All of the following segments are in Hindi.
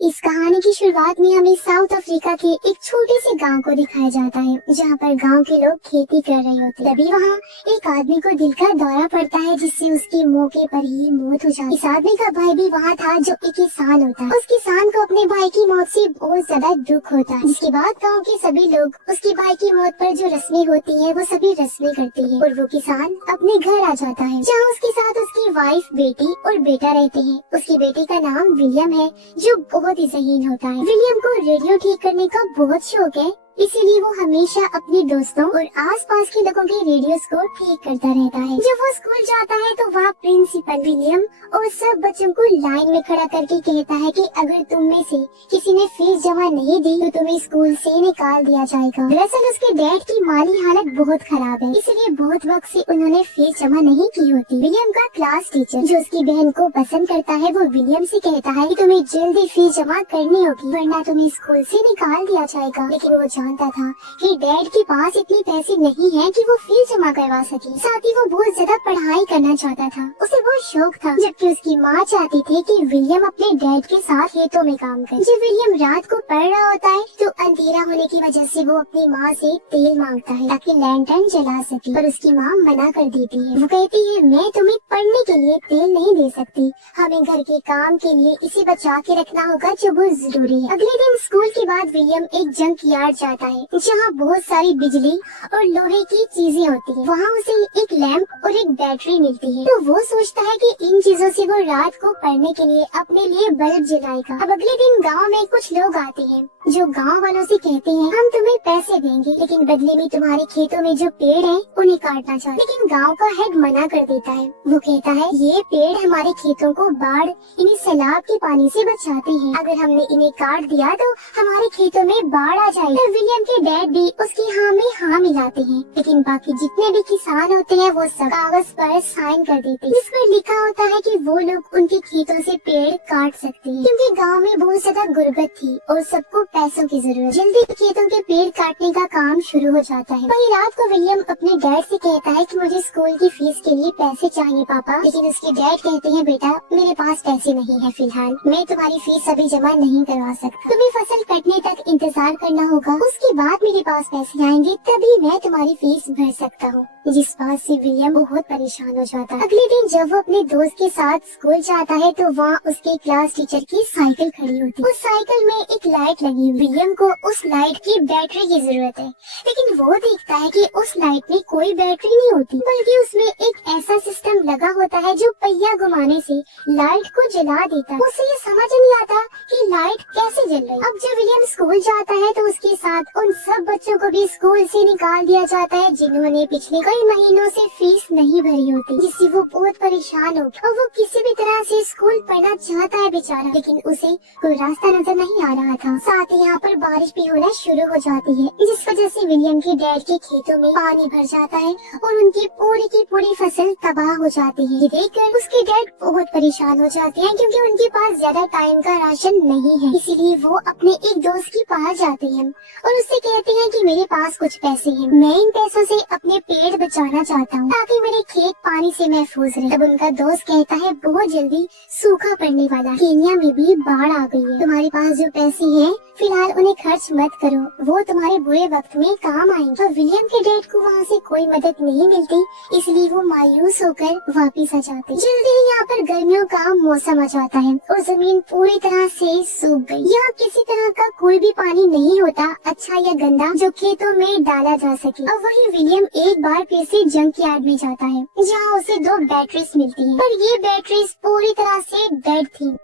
इस कहानी की शुरुआत में हमें साउथ अफ्रीका के एक छोटे से गांव को दिखाया जाता है, जहां पर गांव के लोग खेती कर रहे होते हैं। तभी वहां एक आदमी को दिल का दौरा पड़ता है, जिससे उसकी मौके पर ही मौत हो जाती है। इस आदमी का भाई भी वहां था, जो एक किसान होता है। उस किसान को अपने भाई की मौत से बहुत ज्यादा दुख होता है, जिसके बाद गाँव के सभी लोग उसके भाई की मौत पर जो रस्में होती है वो सभी रस्में करते हैं, और वो किसान अपने घर आ जाता है, जहाँ उसके साथ उसकी वाइफ, बेटी और बेटा रहते हैं। उसकी बेटी का नाम विलियम है, जो बहुत ही ज़हीन होता है। विलियम को रेडियो ठीक करने का बहुत शौक है, इसीलिए वो हमेशा अपने दोस्तों और आसपास के लोगों के रेडियोस को ठीक करता रहता है। जब वो स्कूल जाता है तो वहाँ प्रिंसिपल विलियम और सब बच्चों को लाइन में खड़ा करके कहता है कि अगर तुम में से किसी ने फीस जमा नहीं दी तो तुम्हें स्कूल से निकाल दिया जाएगा। दरअसल उसके डैड की माली हालत बहुत खराब है, इसलिए बहुत वक्त से उन्होंने फीस जमा नहीं की होती। विलियम का क्लास टीचर, जो उसकी बहन को पसंद करता है, वो विलियम से कहता है कि तुम्हें जल्दी फीस जमा करनी होगी, वरना तुम्हें स्कूल से निकाल दिया जाएगा। लेकिन वो जानता था कि डैड के पास इतने पैसे नहीं हैं कि वो फीस जमा करवा सके। साथ ही वो बहुत ज्यादा पढ़ाई करना चाहता था, उसे बहुत शौक था, जबकि उसकी माँ चाहती थी कि विलियम अपने डैड के साथ खेतों में काम करे। जब विलियम रात को पढ़ रहा होता है तो अंधेरा होने की वजह से वो अपनी माँ से तेल मांगता है ताकि लैंटर्न जला सके, पर उसकी माँ मना कर देती है। वो कहती है, मैं तुम्हें पढ़ने के लिए तेल नहीं दे सकती, हमें घर के काम के लिए इसे बचा के रखना होगा, जो बहुत जरूरी है। अगले दिन स्कूल के बाद विलियम एक जंक यार्ड जाता है, जहाँ बहुत सारी बिजली और लोहे की चीजें होती हैं। वहाँ उसे एक लैंप और एक बैटरी मिलती है, तो वो सोचता है कि इन चीजों से वो रात को पढ़ने के लिए अपने लिए बल्ब जलाएगा। अब अगले दिन गांव में कुछ लोग आते हैं, जो गांव वालों से कहते हैं, हम तुम्हें पैसे देंगे, लेकिन बदले में तुम्हारे खेतों में जो पेड़ हैं उन्हें काटना चाहिए। लेकिन गांव का हेड मना कर देता है। वो कहता है, ये पेड़ हमारे खेतों को बाढ़ यानी सैलाब के पानी से बचाते हैं, अगर हमने इन्हें काट दिया तो हमारे खेतों में बाढ़ आ जाएगी। तो विलियम के डैड भी उसकी हाँ में हाँ मिलाते हैं, लेकिन बाकी जितने भी किसान होते हैं वो सब कागज पर साइन कर देते हैं, जिस पर लिखा होता है कि वो लोग उनके खेतों से पेड़ काट सकते हैं, क्योंकि गांव में बहुत ज्यादा गुर्बत थी और सबको पैसों की जरूरत। जल्दी खेतों के पेड़ काटने का काम शुरू हो जाता है। वही रात को विलियम अपने डैड से कहता है कि मुझे स्कूल की फीस के लिए पैसे चाहिए पापा, लेकिन उसके डैड कहते हैं, बेटा मेरे पास पैसे नहीं है फिलहाल, मैं तुम्हारी फीस अभी जमा नहीं करवा सकता, तुम्हें फसल कटने तक इंतजार करना होगा, उसके बाद मेरे पास पैसे आएंगे तभी मैं तुम्हारी फीस भर सकता हूँ। जिस बात से विलियम बहुत परेशान हो जाता है। अगले दिन जब वो अपने दोस्त के साथ स्कूल जाता है तो वहाँ उसके क्लास टीचर की साइकिल खड़ी होती है। उस साइकिल में एक लाइट लगी। विलियम को उस लाइट की बैटरी की जरूरत है, लेकिन वो देखता है कि उस लाइट में कोई बैटरी नहीं होती, बल्कि उसमें एक ऐसा सिस्टम लगा होता है जो पहिया घुमाने से लाइट को जला देता है। उसे ये समझ नहीं आता कि लाइट कैसे जल रही है। अब जब विलियम स्कूल जाता है तो उसके साथ उन सब बच्चों को भी स्कूल से निकाल दिया जाता है, जिन्होंने पिछले कई महीनों से फीस नहीं भरी होती, जिससे वो बहुत परेशान हो और वो किसी भी तरह से स्कूल पढ़ना चाहता है बेचारा, लेकिन उसे कोई रास्ता नजर नहीं आ रहा था। साथ ही यहाँ पर बारिश भी होना शुरू हो जाती है, जिस वजह से विलियम के डैड के खेतों में पानी भर जाता है और उनकी पूरी की पूरी फसल तबाह हो जाती है। ये देखकर उसके डैड बहुत परेशान हो जाते हैं, क्योंकि उनके पास ज्यादा टाइम का राशन नहीं है। इसीलिए वो अपने एक दोस्त के पास जाते हैं और उससे कहते हैं कि मेरे पास कुछ पैसे हैं, मैं इन पैसों से अपने पेड़ बचाना चाहता हूँ ताकि मेरे खेत पानी से महफूज रहे। तब उनका दोस्त कहता है, बहुत जल्दी सूखा पड़ने वाला है, केन्या में भी बाढ़ आ गई है, तुम्हारे पास जो पैसे हैं फिलहाल उन्हें खर्च मत करो, वो तुम्हारे बुरे वक्त में काम आएंगे। और विलियम के डैड को वहाँ से कोई मदद नहीं मिलती, इसलिए वो मायूस होकर वापिस आ जाते। जल्दी ही यहाँ पर गर्मियों का मौसम आ जाता है और जमीन पूरी तरह से सूख गई। यहाँ किसी तरह का कोई भी पानी नहीं होता, अच्छा या गंदा, जो खेतों में डाला जा सके। और वही विलियम एक बार फिर से जंक यार्ड में जाता है, जहाँ उसे 2 बैटरीज मिलती हैं, पर ये बैटरीज पूरी तरह से डेड थी।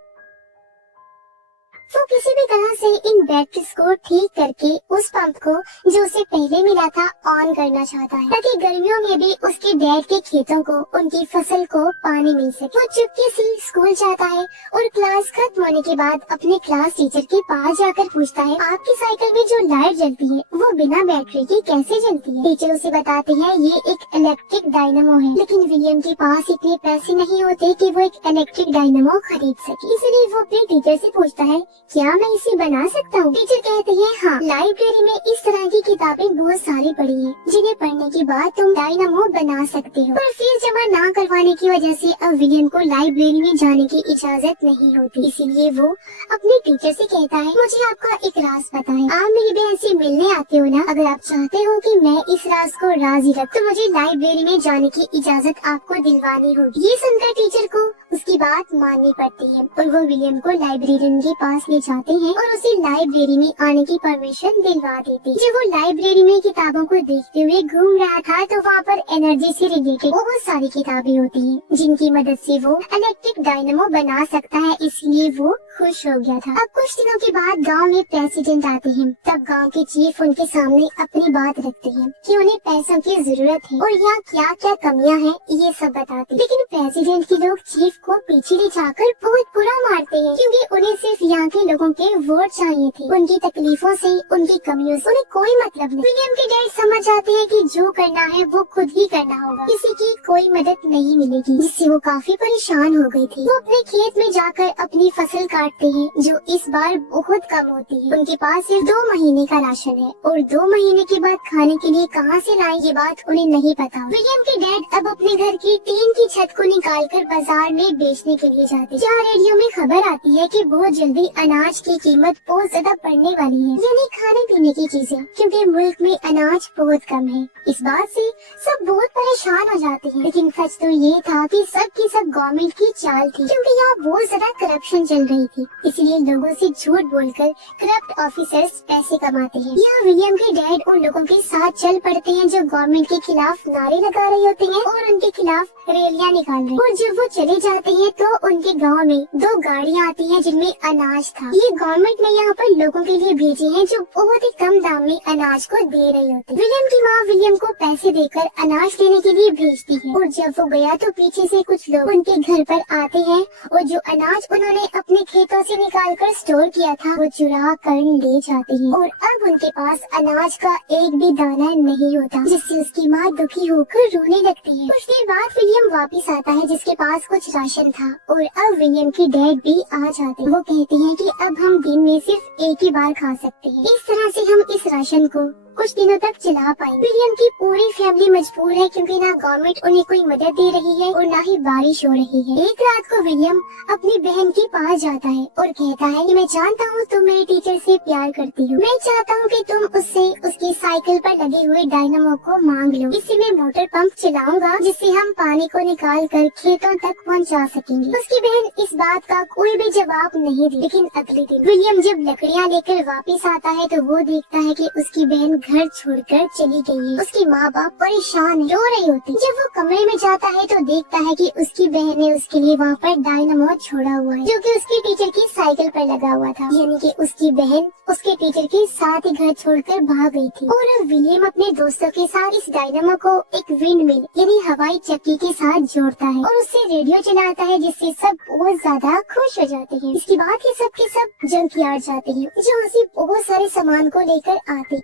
वो किसी भी तरह से इन बैटरीज को ठीक करके उस पंप को जो उसे पहले मिला था ऑन करना चाहता है, ताकि गर्मियों में भी उसके डैड के खेतों को, उनकी फसल को पानी मिल सके। वो चुपके से स्कूल जाता है और क्लास खत्म होने के बाद अपने क्लास टीचर के पास जाकर पूछता है, आपकी साइकिल में जो लाइट जलती है वो बिना बैटरी के कैसे जलती है? टीचर उसे बताते हैं, ये एक इलेक्ट्रिक डायनामो है, लेकिन विलियम के पास इतने पैसे नहीं होते कि वो एक इलेक्ट्रिक डायनामो खरीद सके। इसलिए वो अपने टीचर से पूछता है क्या मैं इसे बना सकता हूँ? टीचर कहते हैं हाँ, लाइब्रेरी में इस तरह की किताबें बहुत सारी पड़ी हैं, जिन्हें पढ़ने के बाद तुम डायनामो बना सकते हो। पर फीस जमा न करवाने की वजह से अब विलियम को लाइब्रेरी में जाने की इजाजत नहीं होती। इसीलिए वो अपने टीचर से कहता है, मुझे आपका एक राज पता है, आप मेरी बहन से मिलने आते हो ना? अगर आप चाहते हो कि मैं इस राज को राज ही रख, तो मुझे लाइब्रेरी में जाने की इजाजत आपको दिलवानी होगी। ये सुनकर टीचर को उसकी बात माननी पड़ती है और वो विलियम को लाइब्रेरियन के पास ले जाते हैं और उसे लाइब्रेरी में आने की परमिशन दिलवा देते हैं। जब वो लाइब्रेरी में किताबों को देखते हुए घूम रहा था तो वहाँ पर एनर्जी से रिलेटेड बहुत सारी किताबें होती हैं, जिनकी मदद से वो इलेक्ट्रिक डायनामो बना सकता है, इसलिए वो खुश हो गया था। अब कुछ दिनों के बाद गांव में प्रेसिडेंट आते हैं। तब गांव के चीफ उनके सामने अपनी बात रखते हैं कि उन्हें पैसों की जरूरत है और यहाँ क्या क्या कमियां हैं ये सब बताते। लेकिन प्रेसिडेंट के लोग चीफ को पीछे ले जाकर बहुत बुरा मारते हैं, क्योंकि उन्हें सिर्फ यहाँ के लोगों के वोट चाहिए थे। उनकी तकलीफों से, उनकी कमियों से उन्हें कोई मतलब नहीं। विलियम के डैड समझ जाते हैं कि जो करना है वो खुद ही करना होगा, किसी की कोई मदद नहीं मिलेगी, जिससे वो काफी परेशान हो गई थी। वो अपने खेत में जाकर अपनी फसल काटते हैं, जो इस बार बहुत कम होती है। उनके पास सिर्फ 2 महीने का राशन है और 2 महीने के बाद खाने के लिए कहाँ से लाएं ये बात उन्हें नहीं पता। विलियम के डैड अब अपने घर की टीन की छत को निकालकर बाजार में बेचने के लिए जाते। जहाँ रेडियो में खबर आती है कि बहुत जल्दी अनाज की कीमत बहुत ज्यादा बढ़ने वाली है, यानी खाने पीने की चीजें, क्योंकि मुल्क में अनाज बहुत कम है। इस बात से सब बहुत परेशान हो जाते हैं। लेकिन सच तो ये था कि सब की सब गवर्नमेंट की चाल थी, क्योंकि यहाँ बहुत ज्यादा करप्शन चल रही थी। इसलिए लोगों से झूठ बोलकर करप्ट ऑफिसर्स पैसे कमाते हैं। यहाँ विलियम के डैड उन लोगों के साथ चल पड़ते हैं जो गवर्नमेंट के खिलाफ नारे लगा रहे होते हैं और उनके खिलाफ रैलियां निकाल रहे हैं। और जब वो चले जाते हैं तो उनके गांव में 2 गाड़ियां आती हैं जिनमें अनाज था। ये गवर्नमेंट ने यहाँ पर लोगों के लिए भेजी है जो बहुत ही कम दाम में अनाज को दे रहे होते हैं। विलियम की माँ विलियम को पैसे देकर अनाज लेने के लिए भेजती है और जब वो गया तो पीछे से कुछ लोग उनके घर पर आते हैं और जो अनाज उन्होंने अपने खेतों से निकाल कर स्टोर किया था वो चुरा कर ले जाते हैं और अब उनके पास अनाज का एक भी दाना नहीं होता, जिससे उसकी माँ दुखी होकर रोने लगती है। कुछ देर बाद विलियम वापस आता है जिसके पास कुछ राशन था और अब विलियम के डैड भी आ जाते हैं। वो कहते हैं कि अब हम दिन में सिर्फ एक ही बार खा सकते हैं, इस तरह से हम इस राशन को कुछ दिनों तक चला पाएंगे। विलियम की पूरी फैमिली मजबूर है क्योंकि ना गवर्नमेंट उन्हें कोई मदद दे रही है और ना ही बारिश हो रही है। एक रात को विलियम अपनी बहन के पास जाता है और कहता है कि मैं जानता हूँ तुम मेरे टीचर से प्यार करती हो, मैं चाहता हूँ कि तुम उससे उसकी साइकिल पर लगे हुए डायनामो को मांग लो, इससे मैं मोटर पंप चलाऊंगा जिससे हम पानी को निकाल कर खेतों तक पहुँचा सकेंगे। उसकी बहन इस बात का कोई भी जवाब नहीं दी। लेकिन अगले दिन विलियम जब लकड़ियाँ लेकर वापिस आता है तो वो देखता है कि उसकी बहन घर छोड़कर चली गई है। उसके माँ बाप परेशान रो रही होती। जब वो कमरे में जाता है तो देखता है कि उसकी बहन ने उसके लिए वहाँ पर डायनामो छोड़ा हुआ है जो कि उसके टीचर की साइकिल पर लगा हुआ था, यानी कि उसकी बहन उसके टीचर के साथ ही घर छोड़कर भाग गई थी। और विलियम अपने दोस्तों के साथ इस डायनामो को एक विंड मिल यानी हवाई चक्की के साथ जोड़ता है और उससे रेडियो चलाता है, जिससे सब बहुत ज्यादा खुश हो जाते हैं। इसके बाद ये सब के सब जंक यार्ड जाते हैं जहाँ से बहुत सारे सामान को लेकर आते।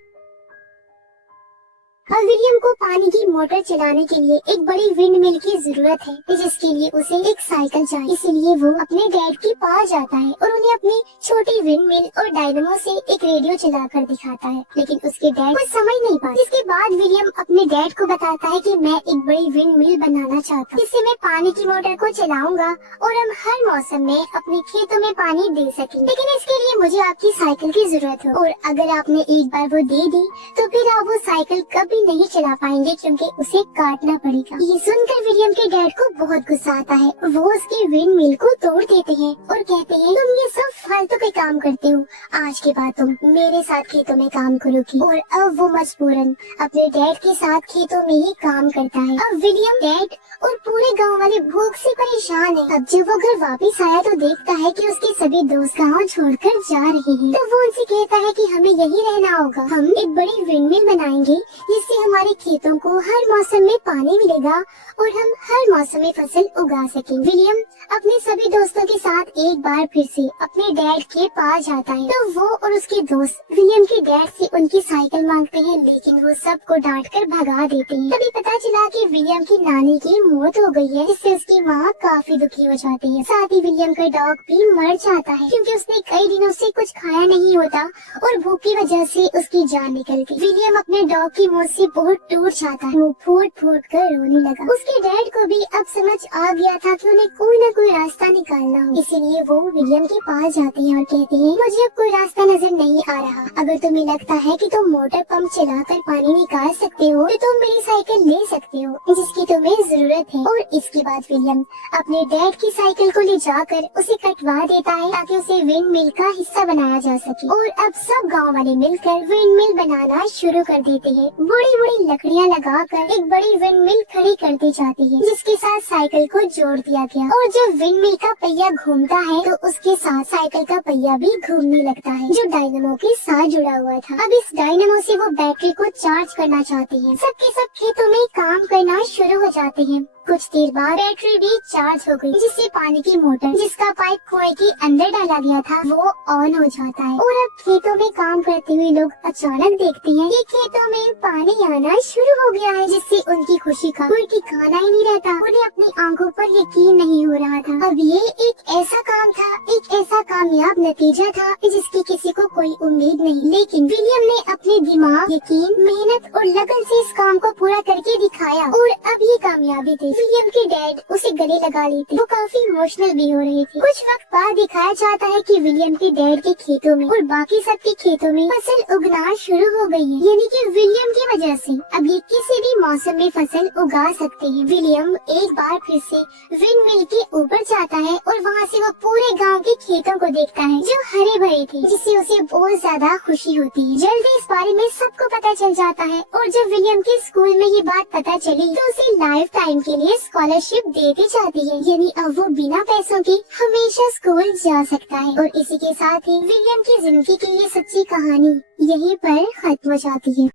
अब विलियम को पानी की मोटर चलाने के लिए एक बड़ी विंड मिल की जरूरत है, जिसके लिए उसे एक साइकिल चाहिए। इसलिए वो अपने डैड के पास जाता है और उन्हें अपनी छोटी विंड मिल और डायनामो से एक रेडियो चलाकर दिखाता है, लेकिन उसके डैड कुछ समझ नहीं पाते। इसके बाद विलियम अपने डैड को बताता है कि मैं एक बड़ी विंड मिल बनाना चाहता हूँ, जिससे मैं पानी की मोटर को चलाऊंगा और हम हर मौसम में अपने खेतों में पानी दे सकेंगे। लेकिन इसके लिए मुझे आपकी साइकिल की जरूरत है और अगर आपने एक बार वो दे दी तो फिर आप वो साइकिल कभी नहीं चला पाएंगे क्योंकि उसे काटना पड़ेगा। ये सुनकर विलियम के डैड को बहुत गुस्सा आता है। वो उसकी विंड मिल को तोड़ देते हैं और कहते हैं तुम ये सब फालतू के काम करते हो, आज के बाद तुम मेरे साथ खेतों में काम करोगी। और अब वो मजबूरन अपने डैड के साथ खेतों में ही काम करता है। अब विलियम, डैड और पूरे गांव वाले भूख से परेशान है। अब जब वो घर वापस आया तो देखता है कि उसके सभी दोस्त गाँव छोड़कर जा रहे हैं। तो वो उनसे कहता है कि हमें यही रहना होगा, हम एक बड़ी विंड मिल बनाएंगे जिससे इससे हमारे खेतों को हर मौसम में पानी मिलेगा और हम हर मौसम में फसल उगा सकेंगे। विलियम अपने सभी दोस्तों के साथ एक बार फिर से अपने डैड के पास जाता है, तो वो और उसके दोस्त विलियम के डैड से उनकी साइकिल मांगते हैं, लेकिन वो सबको डांट कर भगा देते हैं। तभी पता चला कि विलियम की नानी की मौत हो गई है, जिससे उसकी माँ काफी दुखी हो जाती है। साथ ही विलियम का डॉग भी मर जाता है, क्योंकि उसने कई दिनों से कुछ खाया नहीं होता और भूख की वजह से उसकी जान निकल गई। विलियम अपने डॉग की मौत से बहुत टूट जाता है, वो फूट फूट कर रोने लगा। उसके डैड को भी अब समझ आ गया था कि उन्हें कोई न कोई रास्ता निकालना हो, इसीलिए वो विलियम के पास जाते हैं और कहते हैं, मुझे अब कोई रास्ता नजर नहीं आ रहा। अगर तुम्हें लगता है कि तुम मोटर पंप चलाकर पानी निकाल सकते हो, तो तुम मेरी साइकिल ले सकते हो, जिसकी तुम्हें जरूरत है। और इसके बाद विलियम अपने डैड की साइकिल को ले जाकर उसे कटवा देता है, ताकि उसे विंड मिल का हिस्सा बनाया जा सके। और अब सब गाँव वाले मिलकर विंड मिल बनाना शुरू कर देते हैं। बड़ी बड़ी लकड़ियाँ लगाकर एक बड़ी विंड मिल खड़ी कर दी जाती है, जिसके साथ साइकिल को जोड़ दिया गया। और जब विंड मिल का पहिया घूमता है, तो उसके साथ साइकिल का पहिया भी घूमने लगता है, जो डायनामो के साथ जुड़ा हुआ था। अब इस डायनामो से वो बैटरी को चार्ज करना चाहते हैं। सबके सब खेतों में काम करना शुरू हो जाते हैं। कुछ देर बाद बैटरी भी चार्ज हो गई, जिससे पानी की मोटर, जिसका पाइप कुएं के अंदर डाला गया था, वो ऑन हो जाता है। और अब खेतों में काम करते हुए लोग अचानक देखते हैं कि खेतों में पानी आना शुरू हो गया है, जिससे उनकी खुशी का कोई ठिकाना ही नहीं रहता। उन्हें अपनी आंखों पर यकीन नहीं हो रहा था। अब ये एक ऐसा काम था, एक ऐसा कामयाब नतीजा था जिसकी किसी को कोई उम्मीद नहीं, लेकिन विलियम ने अपने दिमाग, यकीन, मेहनत और लगन से इस काम को पूरा करके दिखाया। और अब ये कामयाबी थी। विलियम के डैड उसे गले लगा लेते, वो काफी इमोशनल भी हो रहे थे। कुछ वक्त बाद दिखाया जाता है कि विलियम के डैड के खेतों में और बाकी सबके खेतों में फसल उगना शुरू हो गई है, यानी कि विलियम की वजह से अब ये किसी भी मौसम में फसल उगा सकते हैं। विलियम एक बार फिर से विंड मिल के ऊपर जाता है और वहाँ से वो पूरे गांव के खेतों को देखता है, जो हरे भरे थे, जिससे उसे बहुत ज्यादा खुशी होती है। जल्दी इस बारे में सबको पता चल जाता है, और जब विलियम के स्कूल में ये बात पता चली, तो उसे लाइफ टाइम के लिए स्कॉलरशिप दे दी जाती है, यानी अब वो बिना पैसों के हमेशा स्कूल जा सकता है। और इसी के साथ ही विलियम की जिंदगी की ये सच्ची कहानी यहीं पर खत्म हो जाती है।